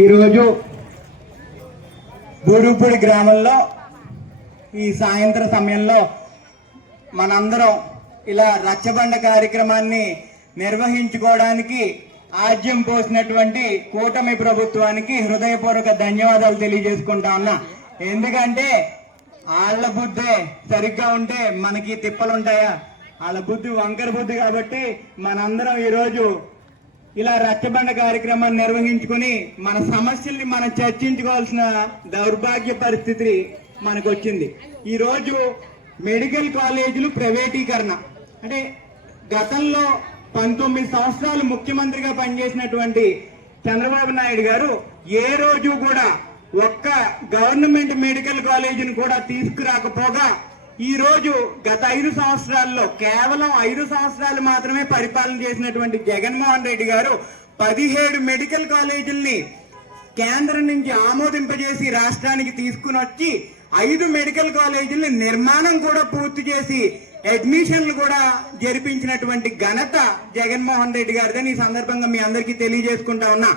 ఈరోజు బూరుగుపూడి గ్రామంలో ఈ సాయంత్ర సమయంలో మనందరం ఇలా రచ్చబండ కార్యక్రమాన్ని నిర్వహించుకోవడానికి ఆజ్యం పోసినటువంటి కూటమి ప్రభుత్వానికి హృదయపూర్వక ధన్యవాదాలు తెలియజేసుకుంటా ఉన్నా. ఎందుకంటే వాళ్ళ బుద్ధే సరిగ్గా ఉంటే మనకి తిప్పలుంటాయా? వాళ్ళ బుద్ధి వంకర బుద్ధి కాబట్టి మనందరం ఈరోజు ఇలా రచ్చబండ కార్యక్రమాన్ని నిర్వహించుకుని మన సమస్యల్ని మనం చర్చించుకోవాల్సిన దౌర్భాగ్య పరిస్థితి మనకు వచ్చింది ఈరోజు మెడికల్ కాలేజీలు ప్రైవేటీకరణ. అంటే గతంలో పంతొమ్మిది సంవత్సరాలు ముఖ్యమంత్రిగా పనిచేసినటువంటి చంద్రబాబు నాయుడు గారు ఏ రోజు కూడా ఒక్క గవర్నమెంట్ మెడికల్ కాలేజీని కూడా తీసుకురాకపోగా ఈరోజు గత ఐదు సంవత్సరాల్లో కేవలం ఐదు సంవత్సరాలు మాత్రమే పరిపాలన చేసినటువంటి జగన్మోహన్ రెడ్డి గారు పదిహేడు మెడికల్ కాలేజీల్ని కేంద్రం నుంచి ఆమోదింపజేసి రాష్ట్రానికి తీసుకుని వచ్చి ఐదు మెడికల్ కాలేజీల నిర్మాణం కూడా పూర్తి చేసి అడ్మిషన్లు కూడా జరిపించినటువంటి ఘనత జగన్మోహన్ రెడ్డి గారిదని ఈ సందర్భంగా మీ అందరికీ తెలియజేసుకుంటా ఉన్నా.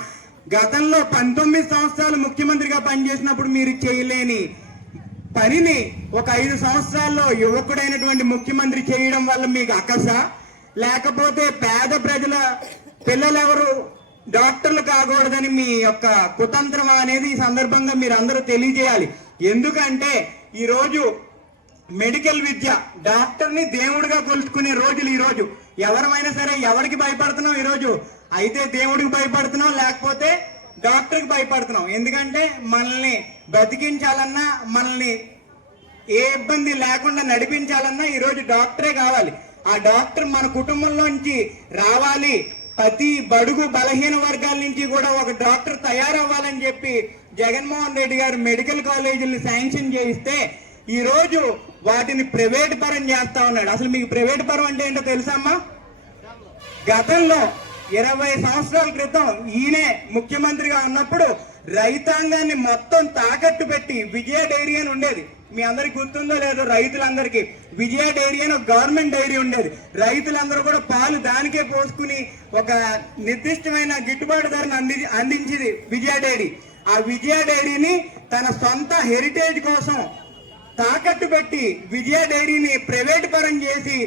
గతంలో పంతొమ్మిది సంవత్సరాలు ముఖ్యమంత్రిగా పనిచేసినప్పుడు మీరు చేయలేని పనిని ఒక ఐదు సంవత్సరాల్లో యువకుడైనటువంటి ముఖ్యమంత్రి చేయడం వల్ల మీకు అక్కస? లేకపోతే పేద ప్రజల పిల్లలెవరు డాక్టర్లు కాకూడదని మీ యొక్క కుతంత్రం అనేది ఈ సందర్భంగా మీరు అందరూ తెలియజేయాలి. ఎందుకంటే ఈరోజు మెడికల్ విద్య డాక్టర్ని దేవుడిగా కొలుచుకునే రోజులు ఈరోజు. ఎవరమైనా సరే ఎవరికి భయపడుతున్నాం ఈరోజు? అయితే దేవుడికి భయపడుతున్నాం లేకపోతే డాక్టర్కి భయపడుతున్నాం. ఎందుకంటే మనల్ని బతికించాలన్నా మనల్ని ఏ ఇబ్బంది లేకుండా నడిపించాలన్నా ఈరోజు డాక్టరే కావాలి. ఆ డాక్టర్ మన కుటుంబంలోంచి రావాలి. ప్రతి బడుగు బలహీన వర్గాల నుంచి కూడా ఒక డాక్టర్ తయారవ్వాలని చెప్పి జగన్మోహన్ రెడ్డి గారు మెడికల్ కాలేజీలు శాంక్షన్ చేయిస్తే ఈరోజు వాటిని ప్రైవేట్ పరం చేస్తా ఉన్నాడు. అసలు మీకు ప్రైవేట్ పరం అంటే ఏంటో తెలుసమ్మా గతంలో ఇరవై సంవత్సరాల క్రితం ఈయనే ముఖ్యమంత్రిగా ఉన్నప్పుడు రైతాంగాన్ని మొత్తం తాకట్టు పెట్టి విజయ డైరీ అని ఉండేది. మీ అందరికి గుర్తుందో లేదో రైతులందరికీ. విజయ డైరీ అని ఒక గవర్నమెంట్ డైరీ ఉండేది. రైతులందరూ కూడా పాలు దానికే పోసుకుని ఒక నిర్దిష్టమైన గిట్టుబాటు ధరను అంది అందించింది విజయ డైరీ. ఆ విజయ డైరీని తన సొంత హెరిటేజ్ కోసం తాకట్టు పెట్టి విజయ డైరీని ప్రైవేట్ పరం చేసి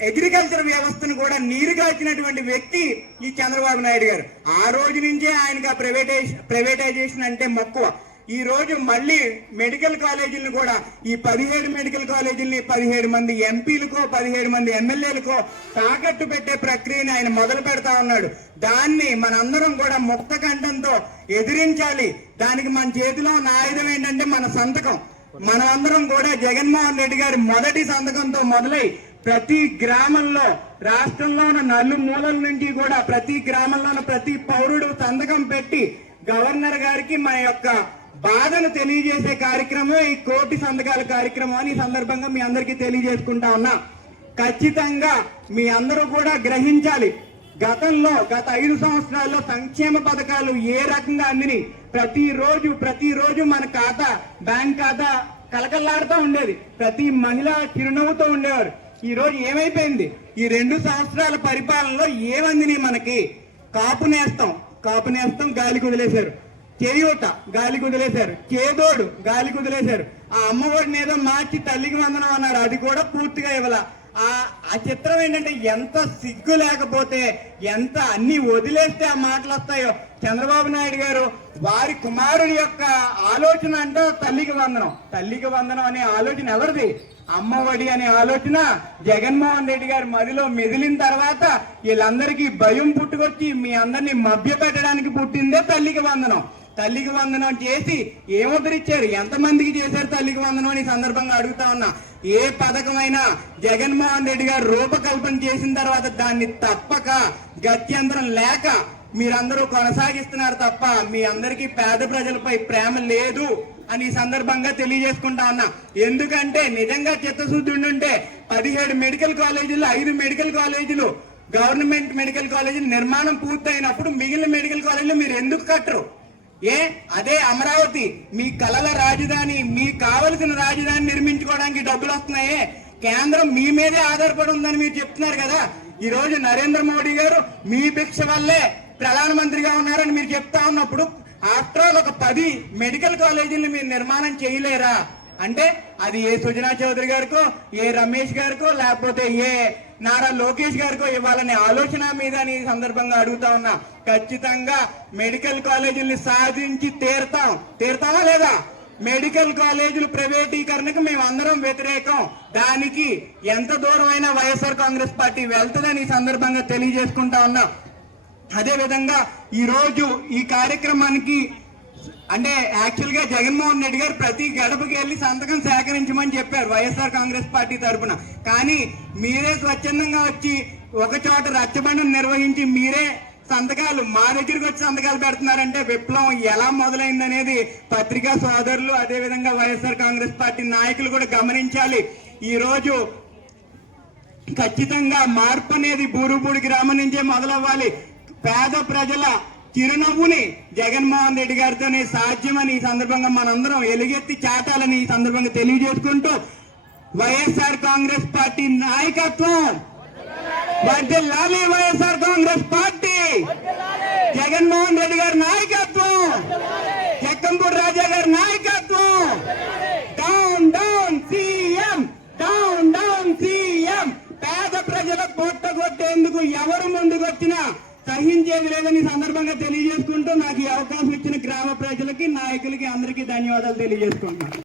అగ్రికల్చర్ వ్యవస్థను కూడా నీరుగార్చినటువంటి వ్యక్తి ఈ చంద్రబాబు నాయుడు గారు. ఆ రోజు నుంచే ఆయనకు ఆ ప్రైవేటైజేషన్ ప్రైవేటైజేషన్ అంటే మక్కువ. ఈ రోజు మళ్ళీ మెడికల్ కాలేజీలను కూడా ఈ పదిహేడు మెడికల్ కాలేజీలని పదిహేడు మంది ఎంపీలకో పదిహేడు మంది ఎమ్మెల్యేలకో తాకట్టు పెట్టే ప్రక్రియను ఆయన మొదలు పెడతా ఉన్నాడు. దాన్ని మనందరం కూడా ముక్త కంఠంతో ఎదిరించాలి. దానికి మన చేతిలో ఉన్న ఆయుధం ఏంటంటే మన సంతకం. మనమందరం కూడా జగన్మోహన్ రెడ్డి గారి మొదటి సంతకంతో మొదలై ప్రతి గ్రామంలో రాష్ట్రంలో ఉన్న నలు మూలల నుంచి కూడా ప్రతి గ్రామంలో ఉన్న ప్రతి పౌరుడు సంతకం పెట్టి గవర్నర్ గారికి మన యొక్క బాధను తెలియజేసే కార్యక్రమం ఈ కోటి సంతకాల కార్యక్రమం అని ఈ సందర్భంగా మీ అందరికీ తెలియజేసుకుంటా ఉన్నా. ఖచ్చితంగా మీ అందరూ కూడా గ్రహించాలి. గతంలో గత ఐదు సంవత్సరాల్లో సంక్షేమ పథకాలు ఏ రకంగా అందిని ప్రతిరోజు ప్రతిరోజు మన ఖాతా బ్యాంక్ ఖాతా కలకల్లాడుతూ ఉండేది. ప్రతి మహిళ చిరునవ్వుతో ఉండేవారు. ఈరోజు ఏమైపోయింది? ఈ రెండు సంవత్సరాల పరిపాలనలో ఏమందిని మనకి కాపు నేస్తాం. కాపు నేస్తాం గాలి కుదిలేశారు. చేయూత గాలి కుదిలేశారు. చేదోడు గాలి కుదిలేశారు. ఆ అమ్మఒడిని ఏదో మార్చి తల్లికి వందనం అన్నారు. అది కూడా పూర్తిగా ఇవ్వాల. ఆ ఆ చిత్రం ఏంటంటే ఎంత సిగ్గు లేకపోతే ఎంత అన్ని వదిలేస్తే ఆ మాటలు వస్తాయో చంద్రబాబు నాయుడు గారు వారి కుమారుడి యొక్క ఆలోచన అంటే తల్లికి వందనం. తల్లికి వందనం అనే ఆలోచన ఎవరిది? అమ్మఒడి అనే ఆలోచన జగన్మోహన్ రెడ్డి గారి మదిలో మెదిలిన తర్వాత వీళ్ళందరికీ భయం పుట్టుకొచ్చి మీ అందరినీ మభ్య పెట్టడానికి పుట్టిందే తల్లికి వందనం. తల్లికి వందనం చేసి ఏముద్దరిచ్చారు ఎంతమందికి చేశారు తల్లికి వందనం అని సందర్భంగా అడుగుతా ఉన్నా. ఏ పథకమైనా జగన్మోహన్ రెడ్డి గారు రూపకల్పన చేసిన తర్వాత దాన్ని తప్పక గత్యంతరం లేక మీరందరూ కొనసాగిస్తున్నారు తప్ప మీ అందరికీ పేద ప్రజలపై ప్రేమ లేదు అని ఈ సందర్భంగా తెలియజేసుకుంటా ఉన్నా. ఎందుకంటే నిజంగా చిత్తశుద్ధి ఉంటే పదిహేడు మెడికల్ కాలేజీలు ఐదు మెడికల్ కాలేజీలు గవర్నమెంట్ మెడికల్ కాలేజీలు నిర్మాణం పూర్తయినప్పుడు మిగిలిన మెడికల్ కాలేజీలు మీరు ఎందుకు కట్టరు? ఏ? అదే అమరావతి. మీ కలల రాజధాని మీకు కావలసిన రాజధాని నిర్మించుకోవడానికి డబ్బులు వస్తున్నాయే. కేంద్రం మీ మీదే ఆధారపడి ఉందని మీరు చెప్తున్నారు కదా. ఈ రోజు నరేంద్ర మోడీ గారు మీ భిక్ష వల్లే ప్రధానమంత్రిగా ఉన్నారని మీరు చెప్తా ఉన్నప్పుడు ఆఫ్టర్ ఆల్ ఒక పది మెడికల్ కాలేజీలు మీరు నిర్మాణం చేయలేరా? అంటే అది ఏ సుజనా చౌదరి గారికో ఏ రమేష్ గారికో లేకపోతే ఏ నారా లోకేష్ గారికో ఇవ్వాలనే ఆలోచన మీద ఈ సందర్భంగా అడుగుతా ఉన్నా. ఖచ్చితంగా మెడికల్ కాలేజీల్ని సాధించి తీరుతాం. తీరుతావా లేదా? మెడికల్ కాలేజీలు ప్రైవేటీకరణకు మేము అందరం వ్యతిరేకం. దానికి ఎంత దూరమైన వైఎస్ఆర్ కాంగ్రెస్ పార్టీ వెళ్తుందని ఈ సందర్భంగా తెలియజేసుకుంటా ఉన్నాం. అదేవిధంగా ఈరోజు ఈ కార్యక్రమానికి అంటే యాక్చువల్గా జగన్మోహన్ రెడ్డి గారు ప్రతి గడపకి వెళ్ళి సంతకం సేకరించమని చెప్పారు వైఎస్ఆర్ కాంగ్రెస్ పార్టీ తరఫున కానీ మీరే స్వచ్ఛందంగా వచ్చి ఒక చోట రచ్చబండను నిర్వహించి మీరే సంతకాలు మా దగ్గరికి వచ్చి సంతకాలు పెడుతున్నారంటే విప్లవం ఎలా మొదలైందనేది పత్రికా సోదరులు అదే విధంగా వైఎస్ఆర్ కాంగ్రెస్ పార్టీ నాయకులు కూడా గమనించాలి. ఈరోజు ఖచ్చితంగా మార్పు అనేది బూరుపూడి గ్రామం నుంచే మొదలవ్వాలి. పేద ప్రజల చిరునవ్వుని జగన్మోహన్ రెడ్డి గారితోనే సాధ్యమని ఈ సందర్భంగా మనందరం ఎలుగెత్తి చాటాలని ఈ సందర్భంగా తెలియజేసుకుంటూ వైఎస్ఆర్ కాంగ్రెస్ పార్టీ నాయకత్వం. వర్ధిల్లాలి వైఎస్ఆర్ కాంగ్రెస్ పార్టీ. జగన్మోహన్ రెడ్డి గారి నాయకత్వం. జక్కంపూడి రాజా గారి నాయకత్వం. Down down CM down down CM పేద ప్రజల పొట్ట కొట్టేందుకు ఎవరు ముందుకు వచ్చినా సహించేది లేదని సందర్భంగా తెలియజేసుకుంటూ నాకు ఈ అవకాశం ఇచ్చిన గ్రామ ప్రజలకి నాయకులకి అందరికీ ధన్యవాదాలు తెలియజేసుకుంటున్నాను.